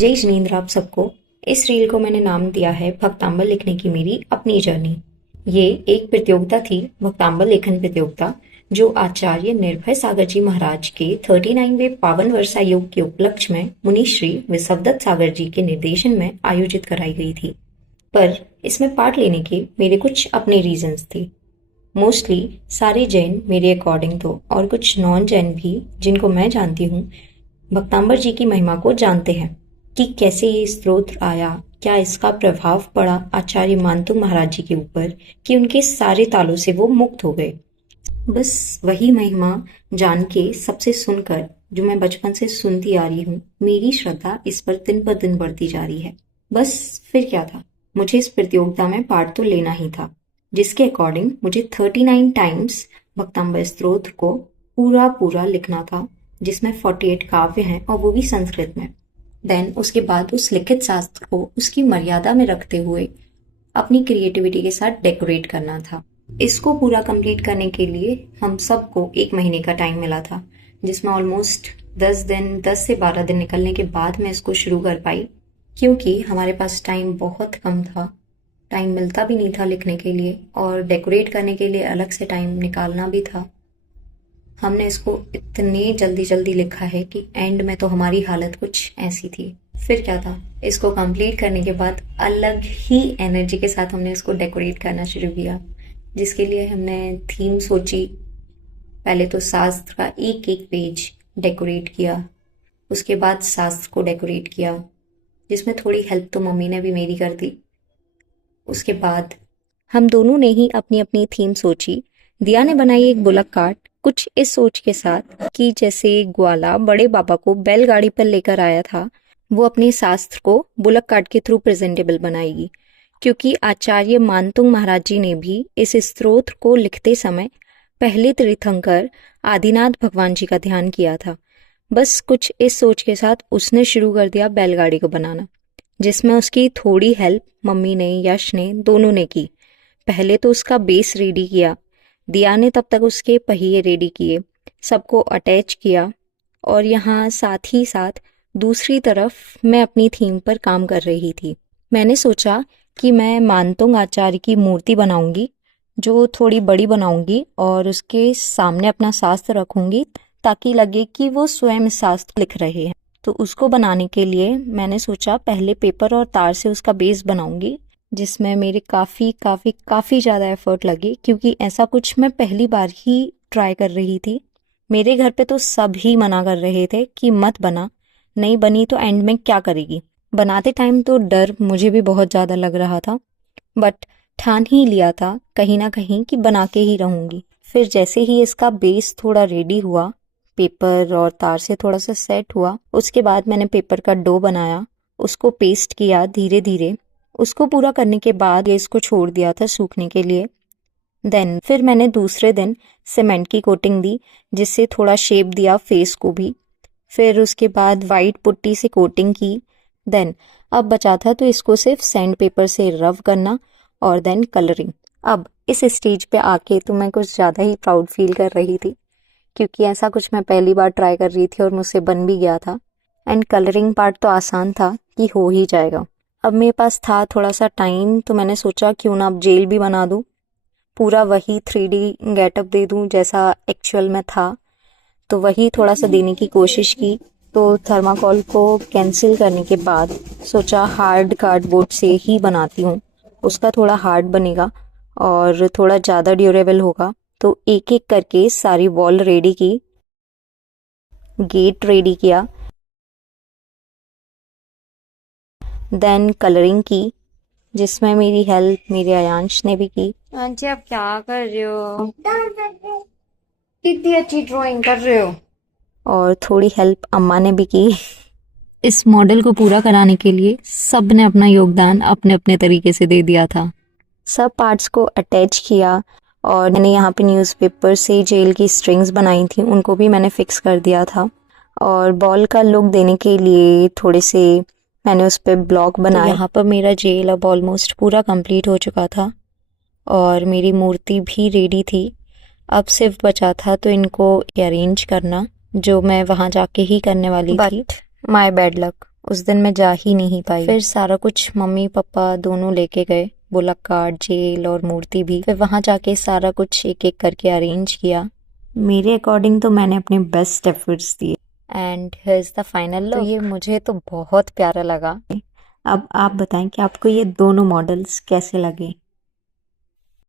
जय जिनेंद्र आप सबको। इस रील को मैंने नाम दिया है भक्तांबर लिखने की मेरी अपनी जर्नी। ये एक प्रतियोगिता थी, भक्तांबर लेखन प्रतियोगिता, जो आचार्य निर्भय सागर जी महाराज के 39वें पावन वर्षायोग के उपलक्ष्य में मुनिश्री विशवदत्त सागर जी के निर्देशन में आयोजित कराई गई थी। पर इसमें पार्ट लेने के मेरे कुछ अपने रीजंस थे। मोस्टली सारे जैन मेरे अकॉर्डिंग तो, और कुछ नॉन जैन भी जिनको मैं जानती हूँ, भक्तांबर जी की महिमा को जानते हैं कि कैसे ये स्तोत्र आया, क्या इसका प्रभाव पड़ा आचार्य मानतुंग महाराज जी के ऊपर कि उनके सारे तालों से वो मुक्त हो गए। बस वही महिमा जान के, सबसे सुनकर, जो मैं बचपन से सुनती आ रही हूँ, मेरी श्रद्धा इस पर दिन ब दिन बढ़ती जा रही है। बस फिर क्या था, मुझे इस प्रतियोगिता में पार्ट तो लेना ही था, जिसके अकॉर्डिंग मुझे 39 टाइम्स भक्तांबर स्तोत्र को पूरा पूरा लिखना था, जिसमें 48 काव्य हैं और वो भी संस्कृत में। देन उसके बाद उस लिखित शास्त्र को उसकी मर्यादा में रखते हुए अपनी क्रिएटिविटी के साथ डेकोरेट करना था। इसको पूरा कंप्लीट करने के लिए हम सबको 1 महीने का टाइम मिला था, जिसमें ऑलमोस्ट 10 से 12 दिन निकलने के बाद मैं इसको शुरू कर पाई, क्योंकि हमारे पास टाइम बहुत कम था। टाइम मिलता भी नहीं था लिखने के लिए, और डेकोरेट करने के लिए अलग से टाइम निकालना भी था। हमने इसको इतने जल्दी जल्दी लिखा है कि एंड में तो हमारी हालत कुछ ऐसी थी। फिर क्या था, इसको कंप्लीट करने के बाद अलग ही एनर्जी के साथ हमने इसको डेकोरेट करना शुरू किया, जिसके लिए हमने थीम सोची। पहले तो शास्त्र का एक एक पेज डेकोरेट किया, उसके बाद शास्त्र को डेकोरेट किया, जिसमें थोड़ी हेल्प तो मम्मी ने भी मेरी कर दी। उसके बाद हम दोनों ने ही अपनी अपनी थीम सोची। दिया ने बनाई एक बुलक कार्ट, कुछ इस सोच के साथ कि जैसे ग्वाला बड़े बाबा को बैलगाड़ी पर लेकर आया था, वो अपने शास्त्र को बुलक कार्ट के थ्रू प्रेजेंटेबल बनाएगी, क्योंकि आचार्य मानतुंग महाराज जी ने भी इस स्तोत्र को लिखते समय पहले तीर्थंकर आदिनाथ भगवान जी का ध्यान किया था। बस कुछ इस सोच के साथ उसने शुरू कर दिया बैलगाड़ी को बनाना, जिसमें उसकी थोड़ी हेल्प मम्मी ने, यश ने, दोनों ने की। पहले तो उसका बेस रेडी किया, दिया ने तब तक उसके पहिए रेडी किए, सबको अटैच किया, और यहाँ साथ ही साथ दूसरी तरफ मैं अपनी थीम पर काम कर रही थी। मैंने सोचा कि मैं मानतुंग आचार्य की मूर्ति बनाऊंगी, जो थोड़ी बड़ी बनाऊंगी, और उसके सामने अपना शास्त्र रखूंगी, ताकि लगे कि वो स्वयं शास्त्र लिख रहे हैं। तो उसको बनाने के लिए मैंने सोचा पहले पेपर और तार से उसका बेस बनाऊंगी, जिसमें मेरे काफ़ी ज़्यादा एफर्ट लगे, क्योंकि ऐसा कुछ मैं पहली बार ही ट्राई कर रही थी। मेरे घर पे तो सब ही मना कर रहे थे कि मत बना, नहीं बनी तो एंड में क्या करेगी। बनाते टाइम तो डर मुझे भी बहुत ज़्यादा लग रहा था, बट ठान ही लिया था कहीं ना कहीं कि बना के ही रहूँगी। फिर जैसे ही इसका बेस थोड़ा रेडी हुआ, पेपर और तार से थोड़ा सा सेट हुआ, उसके बाद मैंने पेपर का डो बनाया, उसको पेस्ट किया धीरे धीरे। उसको पूरा करने के बाद इसको छोड़ दिया था सूखने के लिए। देन फिर मैंने दूसरे दिन सीमेंट की कोटिंग दी, जिससे थोड़ा शेप दिया फेस को भी। फिर उसके बाद वाइट पुट्टी से कोटिंग की। देन अब बचा था तो इसको सिर्फ सैंड पेपर से रब करना, और देन कलरिंग। अब इस स्टेज पे आके तो मैं कुछ ज़्यादा ही प्राउड फील कर रही थी, क्योंकि ऐसा कुछ मैं पहली बार ट्राई कर रही थी और मुझसे बन भी गया था। एंड कलरिंग पार्ट तो आसान था कि हो ही जाएगा। अब मेरे पास था थोड़ा सा टाइम, तो मैंने सोचा क्यों ना अब जेल भी बना दूँ, पूरा वही 3D गेटअप दे दूँ जैसा एक्चुअल में था। तो वही थोड़ा सा देने की कोशिश की। तो थर्माकोल को कैंसिल करने के बाद सोचा हार्ड कार्डबोर्ड से ही बनाती हूँ, उसका थोड़ा हार्ड बनेगा और थोड़ा ज़्यादा ड्यूरेबल होगा। तो एक एक करके सारी वॉल रेडी की, गेट रेडी किया, देन कलरिंग की, जिसमें मेरी हेल्प मेरे अयांश ने भी की। जी आप क्या कर रहे हो? कितनी अच्छी ड्राइंग कर रहे हो। और थोड़ी हेल्प अम्मा ने भी की। इस मॉडल को पूरा कराने के लिए सब ने अपना योगदान अपने अपने तरीके से दे दिया था। सब पार्ट्स को अटैच किया, और मैंने यहाँ पे न्यूज़पेपर से जेल की स्ट्रिंग्स बनाई थी, उनको भी मैंने फिक्स कर दिया था। और बॉल का लुक देने के लिए थोड़े से मैंने उस पर ब्लॉक बनाए। तो यहाँ पर मेरा जेल अब ऑलमोस्ट पूरा कंप्लीट हो चुका था, और मेरी मूर्ति भी रेडी थी। अब सिर्फ बचा था तो इनको अरेंज करना, जो मैं वहाँ जाके ही करने वाली थी। बट माय बैड लक, उस दिन मैं जा ही नहीं पाई। फिर सारा कुछ मम्मी पापा दोनों लेके गए, बुलक कार्ट, जेल और मूर्ति भी। फिर वहां जाके सारा कुछ एक एक करके अरेंज किया। मेरे अकॉर्डिंग तो मैंने अपने बेस्ट एफर्ट्स दिए। And here is the final look. तो ये मुझे तो बहुत प्यारा लगा। अब आप बताएं कि आपको ये दोनों मॉडल्स कैसे लगे।